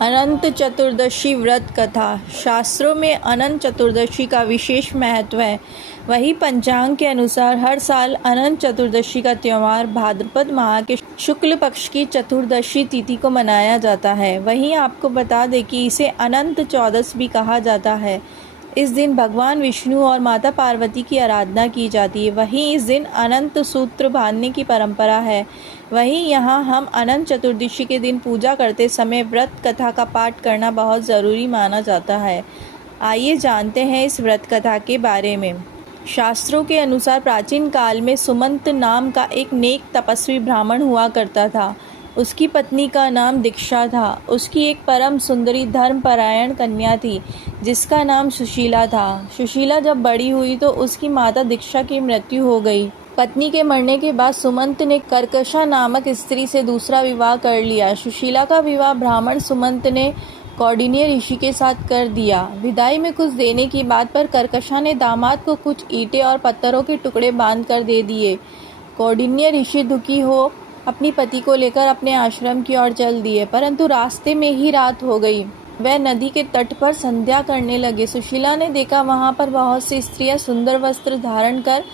अनंत चतुर्दशी व्रत कथा। शास्त्रों में अनंत चतुर्दशी का विशेष महत्व है। वही पंचांग के अनुसार हर साल अनंत चतुर्दशी का त्यौहार भाद्रपद माह के शुक्ल पक्ष की चतुर्दशी तिथि को मनाया जाता है। वहीं आपको बता दें कि इसे अनंत चौदस भी कहा जाता है। इस दिन भगवान विष्णु और माता पार्वती की आराधना की जाती है। वहीं इस दिन अनंत सूत्र बांधने की परंपरा है। वहीं यहाँ हम अनंत चतुर्दशी के दिन पूजा करते समय व्रत कथा का पाठ करना बहुत ज़रूरी माना जाता है। आइए जानते हैं इस व्रत कथा के बारे में। शास्त्रों के अनुसार प्राचीन काल में सुमंत नाम का एक नेक तपस्वी ब्राह्मण हुआ करता था। उसकी पत्नी का नाम दीक्षा था। उसकी एक परम सुंदरी धर्मपरायण कन्या थी जिसका नाम सुशीला था। सुशीला जब बड़ी हुई तो उसकी माता दीक्षा की मृत्यु हो गई। पत्नी के मरने के बाद सुमंत ने कर्कशा नामक स्त्री से दूसरा विवाह कर लिया। सुशीला का विवाह ब्राह्मण सुमंत ने कौंडिन्य ऋषि के साथ कर दिया। विदाई में कुछ देने की बात पर कर्कशा ने दामाद को कुछ ईंटें और पत्थरों के टुकड़े बांध कर दे दिए। कौंडिन्य ऋषि दुखी हो अपनी पति को लेकर अपने आश्रम की ओर चल दिए, परंतु रास्ते में ही रात हो गई। वह नदी के तट पर संध्या करने लगे। सुशीला ने देखा वहां पर बहुत सी स्त्रियां सुंदर वस्त्र धारण कर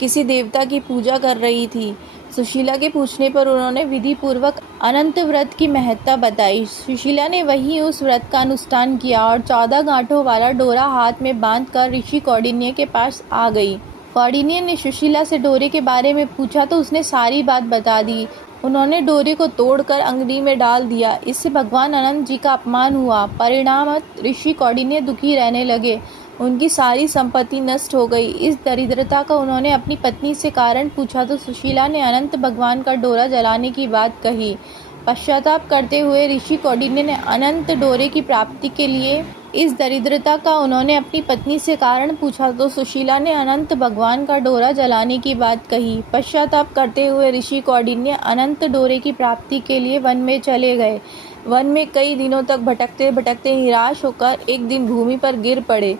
किसी देवता की पूजा कर रही थी। सुशीला के पूछने पर उन्होंने विधि पूर्वक अनंत व्रत की महत्ता बताई। सुशीला ने वहीं उस व्रत का अनुष्ठान किया और 14 गांठों वाला डोरा हाथ में बांधकर ऋषि कौंडिन्य के पास आ गई। कौंडिन्य ने सुशीला से डोरे के बारे में पूछा तो उसने सारी बात बता दी। उन्होंने डोरे को तोड़कर अग्नि में डाल दिया। इससे भगवान अनंत जी का अपमान हुआ। परिणामतः ऋषि कौंडिन्य दुखी रहने लगे। उनकी सारी संपत्ति नष्ट हो गई। इस दरिद्रता का उन्होंने अपनी पत्नी से कारण पूछा तो सुशीला ने अनंत भगवान का डोरा जलाने की बात कही। पश्चाताप करते हुए ऋषि कौंडिन्य ने अनंत डोरे की प्राप्ति के लिए इस दरिद्रता का उन्होंने अपनी पत्नी से कारण पूछा तो सुशीला ने अनंत भगवान का डोरा जलाने की बात कही। पश्चाताप करते हुए ऋषि कौंडिन्य अनंत डोरे की प्राप्ति के लिए वन में चले गए। वन में कई दिनों तक भटकते भटकते निराश होकर एक दिन भूमि पर गिर पड़े।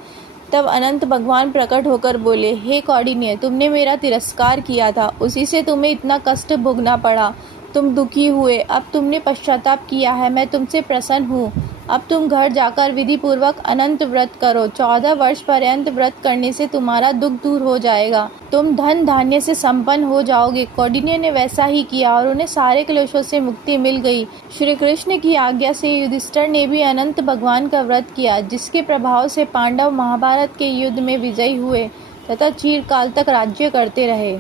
तब अनंत भगवान प्रकट होकर बोले, हे कौंडिन्य, तुमने मेरा तिरस्कार किया था, उसी से तुम्हें इतना कष्ट भोगना पड़ा। तुम दुखी हुए, अब तुमने पश्चाताप किया है, मैं तुमसे प्रसन्न हूँ। अब तुम घर जाकर विधि पूर्वक अनंत व्रत करो। 14 वर्ष पर्यंत व्रत करने से तुम्हारा दुख दूर हो जाएगा। तुम धन धान्य से संपन्न हो जाओगे। कौंडिन्य ने वैसा ही किया और उन्हें सारे क्लेशों से मुक्ति मिल गई। श्री कृष्ण की आज्ञा से युधिष्ठिर ने भी अनंत भगवान का व्रत किया, जिसके प्रभाव से पांडव महाभारत के युद्ध में विजयी हुए तथा चिरकाल तक राज्य करते रहे।